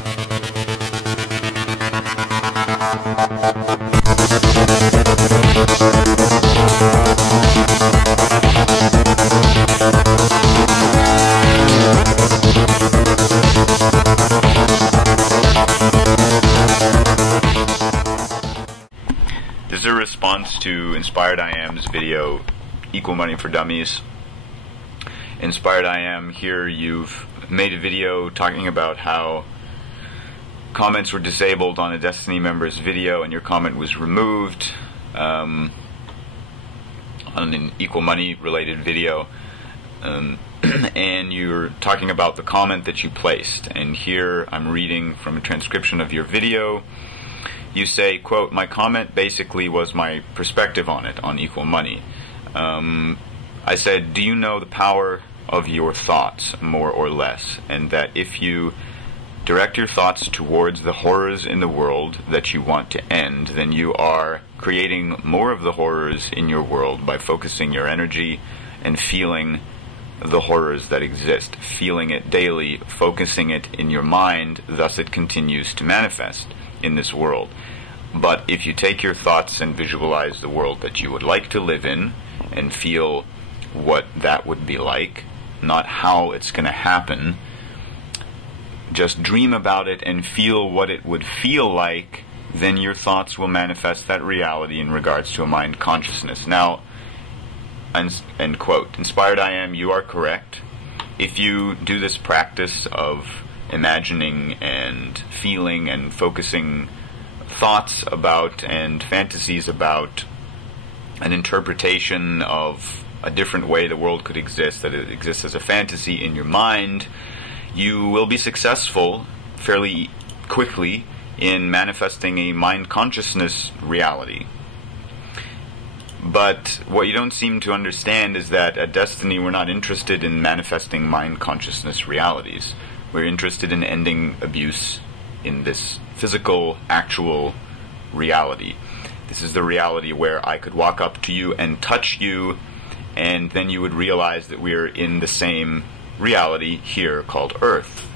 This is a response to Inspired I Am's video, Equal Money for Dummies. Inspired I Am, here you've made a video talking about how comments were disabled on a Destiny member's video and your comment was removed on an Equal Money related video. And you're talking about the comment that you placed. And here I'm reading from a transcription of your video. You say, quote, "My comment basically was my perspective on it, on Equal Money. I said, do you know the power of your thoughts, more or less? And that if you direct your thoughts towards the horrors in the world that you want to end, then you are creating more of the horrors in your world by focusing your energy and feeling the horrors that exist, feeling it daily, focusing it in your mind, thus it continues to manifest in this world. But if you take your thoughts and visualize the world that you would like to live in and feel what that would be like, not how it's going to happen, just dream about it and feel what it would feel like, then your thoughts will manifest that reality in regards to a mind consciousness." Now, end quote. Inspired I Am, you are correct. If you do this practice of imagining and feeling and focusing thoughts about and fantasies about an interpretation of a different way the world could exist, that it exists as a fantasy in your mind, you will be successful fairly quickly in manifesting a mind consciousness reality. But what you don't seem to understand is that at Destiny we're not interested in manifesting mind consciousness realities. We're interested in ending abuse in this physical, actual reality. This is the reality where I could walk up to you and touch you, and then you would realize that we're in the same reality here called Earth,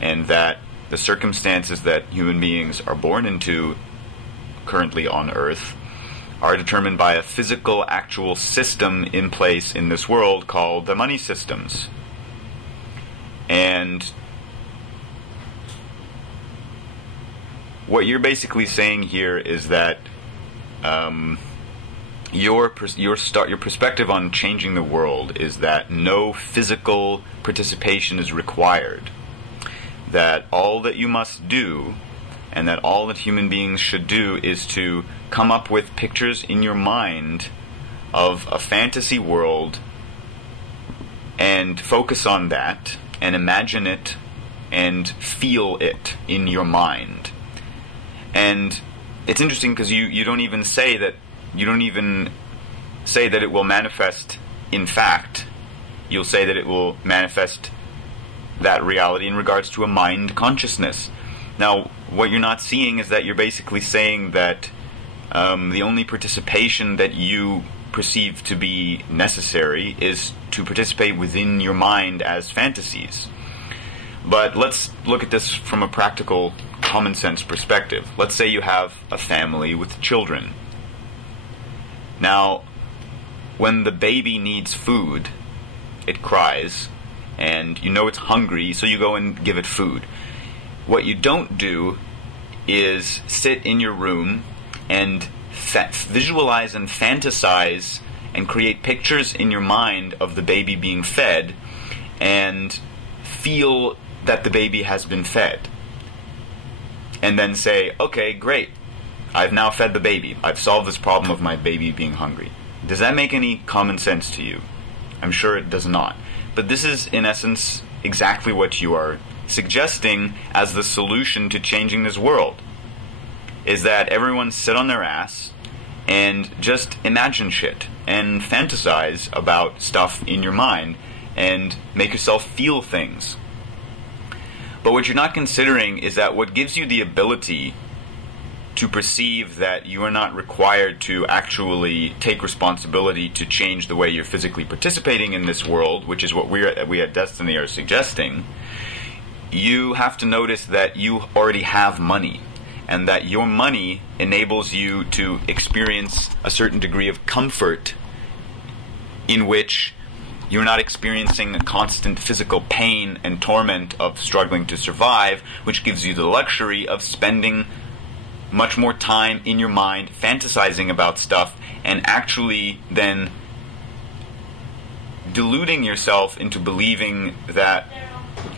and that the circumstances that human beings are born into currently on Earth are determined by a physical, actual system in place in this world called the money systems. And what you're basically saying here is that your perspective on changing the world is that no physical participation is required. That all that you must do, and that all that human beings should do, is to come up with pictures in your mind of a fantasy world and focus on that and imagine it and feel it in your mind. And it's interesting because you don't even say that it will manifest in fact. You'll say that it will manifest that reality in regards to a mind consciousness. Now, what you're not seeing is that you're basically saying that the only participation that you perceive to be necessary is to participate within your mind as fantasies. But let's look at this from a practical, common sense perspective. Let's say you have a family with children. Now, when the baby needs food, it cries, and you know it's hungry, so you go and give it food. What you don't do is sit in your room and visualize and fantasize and create pictures in your mind of the baby being fed and feel that the baby has been fed. And then say, okay, great, I've now fed the baby. I've solved this problem of my baby being hungry. Does that make any common sense to you? I'm sure it does not. But this is, in essence, exactly what you are suggesting as the solution to changing this world. Is that everyone sit on their ass and just imagine shit and fantasize about stuff in your mind and make yourself feel things. But what you're not considering is that what gives you the ability to perceive that you are not required to actually take responsibility to change the way you're physically participating in this world, which is what we at Destiny are suggesting. you have to notice that you already have money, and that your money enables you to experience a certain degree of comfort in which you're not experiencing a constant physical pain and torment of struggling to survive, which gives you the luxury of spending much more time in your mind fantasizing about stuff and actually then deluding yourself into believing that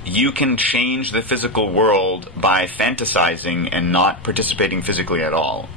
you can change the physical world by fantasizing and not participating physically at all.